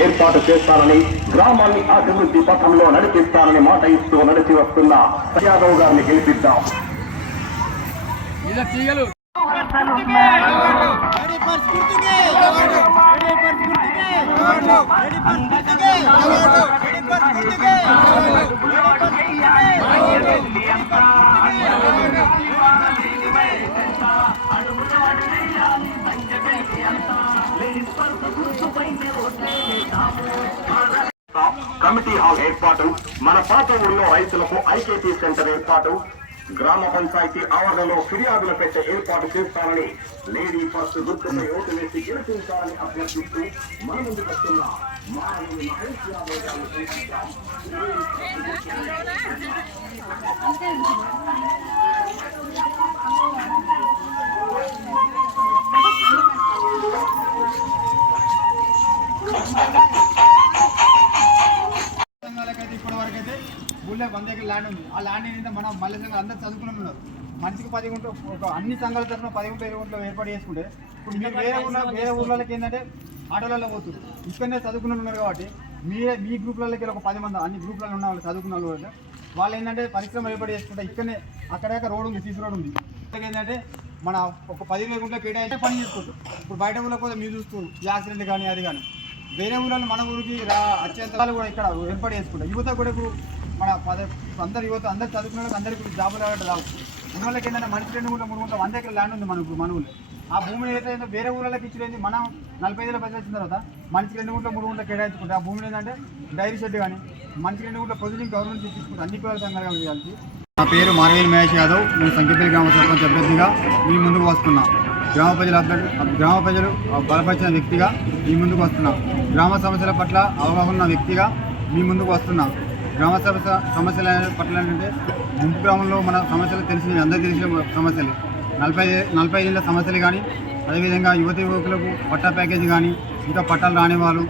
ఏర్పాటు చేస్తానని గ్రామాన్ని అభివృద్ధి పథంలో నడిపిస్తానని మాట ఇస్తూ నడిచి వస్తున్న యాదవ్ గారిని గెలిపిద్దాం. ఇలా కమిటీ హాల్ ఏర్పాటు మన పాత ఊళ్ళో రైతులకు ఐకేపీ సెంటర్ ఏర్పాటు గ్రామ పంచాయతీ ఆవరణలో ఫిర్యాదులు పెట్టే ఏర్పాటు చేస్తారని లేడీ ఫస్ట్ గుర్తున్న ఓటు వేసి గెలిపించాలని అభ్యర్థిస్తూ మన ముందుకు వస్తున్న మహేష్ యాదవ్ అయితే ఊళ్ళో వంద ఎకర్ ల్యాండ్ ఉంది ఆ ల్యాండ్ ఏంటంటే మనం మళ్ళీ సంఘాలు అందరూ చదువుకుని ఉన్నారు. మనిషికి పది గుంటలు ఒక అన్ని సంఘాల తరఫున పది గుంటలు ఇరవై గుంటలు ఏర్పాటు చేసుకుంటే ఇప్పుడు మీరు వేరే ఊళ్ళో వేరే ఊళ్ళకి ఏంటంటే ఆటోలలో పోతుంది ఇక్కడనే చదువుకుని ఉన్నారు కాబట్టి మీరే మీ గ్రూప్లలోకి ఒక పది మంది అన్ని గ్రూప్లలో ఉన్న వాళ్ళు చదువుకున్న వాళ్ళు వాళ్ళు ఏంటంటే పరిశ్రమ ఏర్పాటు చేసుకుంటే ఇక్కడనే అక్కడే రోడ్ ఉంది సీసీ రోడ్ ఉంది. ఇక్కడ ఏంటంటే మన ఒక పది ఇరవై గుంటలు కేటాయిస్తే పని చేసుకుంటాం ఇప్పుడు బయట ఊళ్ళో పోతే మీరు చూస్తూ యాక్సిడెంట్ కానీ అది కానీ. వేరే ఊళ్ళో మన ఊరికి అత్యంతరాలు కూడా ఇక్కడ ఏర్పాటు చేసుకుంటాం యువత కూడా ఇప్పుడు మన పద అందరు యువత అందరు చదువుకున్న అందరికీ జాబులు రావడం రావు. ఉన్న ఏంటంటే మనిషి రెండు గుంట మూడు గుంట వంద ఎకర ల్యాండ్ ఉంది మన మన ఊళ్ళో ఆ భూమిని ఏదైతే వేరే ఊళ్ళకి ఇచ్చేది మనం నలభై ఐదులో పైసలు వచ్చిన తర్వాత మనిషికి రెండు గుంట మూడు గుంట కేటాయించుకుంటే ఆ భూమిని ఏంటంటే డైరీ షెడ్ కానీ మనిషికి రెండు గుంట ప్రొసీడింగ్ గవర్నమెంట్ తీసుకుంటే అన్ని పిల్లల సంఘాలు కలిసి నా పేరు మార్వేల్ మహేష్ యాదవ్. నేను సంఖ్యపల్లి గ్రామ సర్పంచ్ అభ్యర్థిగా మీ ముందుకు వస్తున్నా. గ్రామ ప్రజలు అభ్యర్థి గ్రామ ప్రజలు బలపరిచిన వ్యక్తిగా మీ ముందుకు వస్తున్నాను గ్రామ సమస్యల పట్ల అవగాహన ఉన్న వ్యక్తిగా మీ ముందుకు వస్తున్నా. గ్రామ సమస్య సమస్యల పట్ల ఏంటంటే ముంపు గ్రామంలో మన సమస్యలు తెలిసిన అందరికీ తెలిసిన సమస్యలు. నలభై నలభై ఏళ్ళ సమస్యలు కానీ అదేవిధంగా యువత యువకులకు పట్టా ప్యాకేజీ కానీ ఇంకా పట్టాలు రాని వాళ్ళు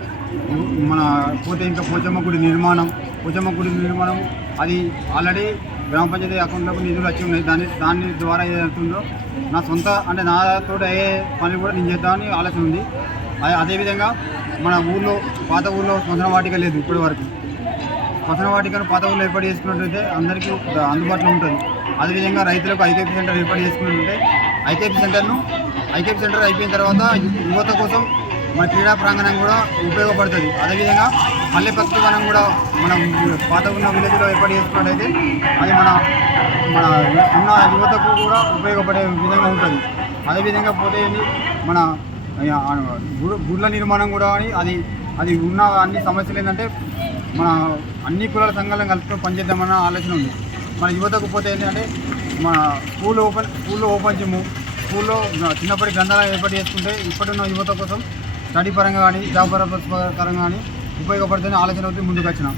మన పోతే ఇంకా పోచమ్మ గుడి నిర్మాణం పోచమ్మ గుడి నిర్మాణం అది ఆల్రెడీ గ్రామ పంచాయతీ అకౌంట్లకు నిధులు వచ్చి ఉన్నాయి. దాని దాని ద్వారా ఏదవుతుందో నా సొంత అంటే నా తోటి అయ్యే పని కూడా నేను చేద్దామని ఆలోచన ఉంది. అదే- అదేవిధంగా మన ఊళ్ళో పాత ఊళ్ళో శ్మశాన వాటిక లేదు ఇప్పటి వరకు. శ్మశాన వాటికను పాత ఊళ్ళో ఏర్పాటు చేసుకున్నట్లయితే అందరికీ అందుబాటులో ఉంటుంది. అదేవిధంగా రైతులకు ఐకేపీ సెంటర్ ఏర్పాటు చేసుకున్నట్లయితే ఐకేపీ సెంటర్ను ఐకేపీ సెంటర్ అయిపోయిన తర్వాత యువత కోసం మన క్రీడా ప్రాంగణం కూడా ఉపయోగపడుతుంది. అదేవిధంగా పల్లె పక్షివనం కూడా మనం పాత ఉన్న విలేజ్లో ఏర్పాటు చేసుకున్నట్టయితే అది మన మన ఉన్న యువతకు కూడా ఉపయోగపడే విధంగా ఉంటుంది. అదేవిధంగా పోతే మన గుడ్ల నిర్మాణం కూడా కానీ అది అది ఉన్న అన్ని సమస్యలు ఏంటంటే మన అన్ని కులాల సంఘాలను కలుపుకొని పనిచేద్దామన్న ఆలోచన ఉంది. మన యువతకు పోతే ఏంటంటే మన స్కూల్ ఓపెన్ స్కూల్లో ఓపెన్ జిమ్ స్కూల్లో చిన్నప్పటి గ్రంథాలయం ఏర్పాటు చేసుకుంటే ఇప్పుడున్న యువత కోసం స్టడీ పరంగా కానీ జాబ్ పరంగా కానీ ఉపయోగపడుతుందని ఆలోచన అవుతుంది ముందుకు వచ్చిన.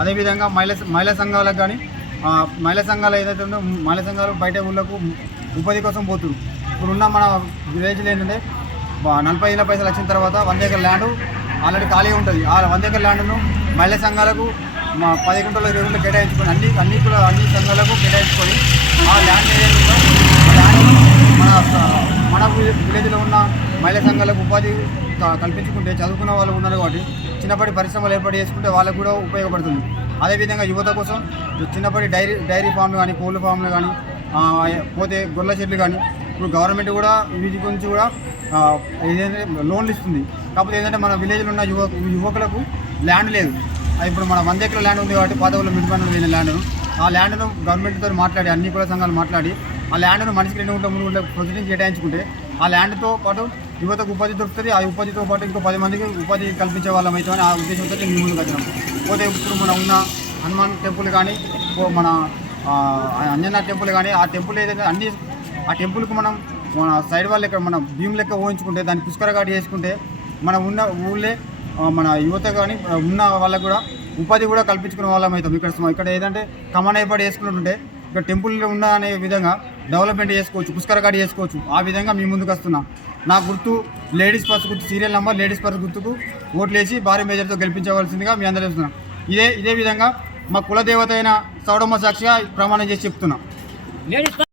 అదేవిధంగా మహిళ మహిళా సంఘాలకు కానీ మహిళా సంఘాలు ఏదైతే ఉందో మహిళా సంఘాలు బయట ఊళ్ళకు ఉపాధి కోసం పోతుంది ఇప్పుడున్న మన విలేజ్లో ఏంటంటే నలభై ఏళ్ళ పైసలు వచ్చిన తర్వాత వంద ఎకర్ ల్యాండ్ ఆల్రెడీ ఖాళీ ఉంటుంది. ఆ వంద ఎకర్ ల్యాండ్ను మహిళా సంఘాలకు మా పది గంటల ఇరవై గంటలు కేటాయించుకొని అన్ని అన్ని కూడా అన్ని సంఘాలకు కేటాయించుకొని ఆ ల్యాండ్ ఏదైతే మన మన విలేజ్లో ఉన్న మహిళా సంఘాలకు ఉపాధి కల్పించుకుంటే చదువుకున్న వాళ్ళు ఉన్నారు కాబట్టి చిన్నప్పటి పరిశ్రమలు ఏర్పాటు చేసుకుంటే వాళ్ళకు కూడా ఉపయోగపడుతుంది. అదేవిధంగా యువత కోసం చిన్నప్పటి డైరీ డైరీ ఫామ్లు కానీ కోళ్ళ ఫామ్లు కానీ పోతే గొర్రెల చెట్లు కానీ ఇప్పుడు గవర్నమెంట్ కూడా వీటి గురించి కూడా ఏదైతే లోన్లు ఇస్తుంది. కాకపోతే ఏంటంటే మన విలేజ్లో ఉన్న యువ యువకులకు ల్యాండ్ లేదు. ఇప్పుడు మన వంద ఎకరాల ల్యాండ్ ఉంది కాబట్టి పదవులు ఊళ్ళో మిడిపండ్లు లేని ల్యాండ్ను ఆ ల్యాండ్ను గవర్నమెంట్తో మాట్లాడి అన్ని కుల సంఘాలు మాట్లాడి ఆ ల్యాండ్ను మనిషికి రెండు గుంటల మూడు గుంటల ప్రొసీడింగ్ కేటాయించుకుంటే ఆ ల్యాండ్తో పాటు యువతకు ఉపాధి దొరుకుతుంది. ఆ ఉపాధితో పాటు ఇంకో పది మందికి ఉపాధి కల్పించే వాళ్ళం అవుతామని ఆ ఉద్దేశంతో నేను ముందుకు వచ్చినాం పోతే ఇప్పుడు మన ఉన్న హనుమాన్ టెంపుల్ కానీ మన ఆ, అంజనా టెంపుల్ కానీ ఆ టెంపుల్ ఏదైతే అన్ని ఆ టెంపుల్కి మనం మన సైడ్ వాళ్ళు ఇక్కడ మన భీమ్ లెక్క ఊహించుకుంటే దాన్ని పుష్కరగాడి చేసుకుంటే మన ఉన్న ఊళ్ళే మన యువత కానీ ఉన్న వాళ్ళకు కూడా ఉపాధి కూడా కల్పించుకునే వాళ్ళం అవుతాం. ఇక్కడ ఇక్కడ ఏదంటే కమాన్ ఏర్పాటు చేసుకుంటుంటే ఇక్కడ టెంపుల్ ఉన్న అనే విధంగా డెవలప్మెంట్ చేసుకోవచ్చు పుష్కరగాడి చేసుకోవచ్చు. ఆ విధంగా మీ ముందుకు వస్తున్నాం. నా గుర్తు లేడీస్ పర్స్ గుర్తు సీరియల్ నెంబర్ లేడీస్ పర్స్ గుర్తుకు ఓట్లేసి భారీ మేజర్తో గెలిపించవలసిందిగా మీ అందరూ చెప్తున్నాం. ఇదే ఇదే విధంగా మా కులదేవత అయిన సౌడమ్మ సాక్షిగా ప్రమాణం చేసి చెప్తున్నాం.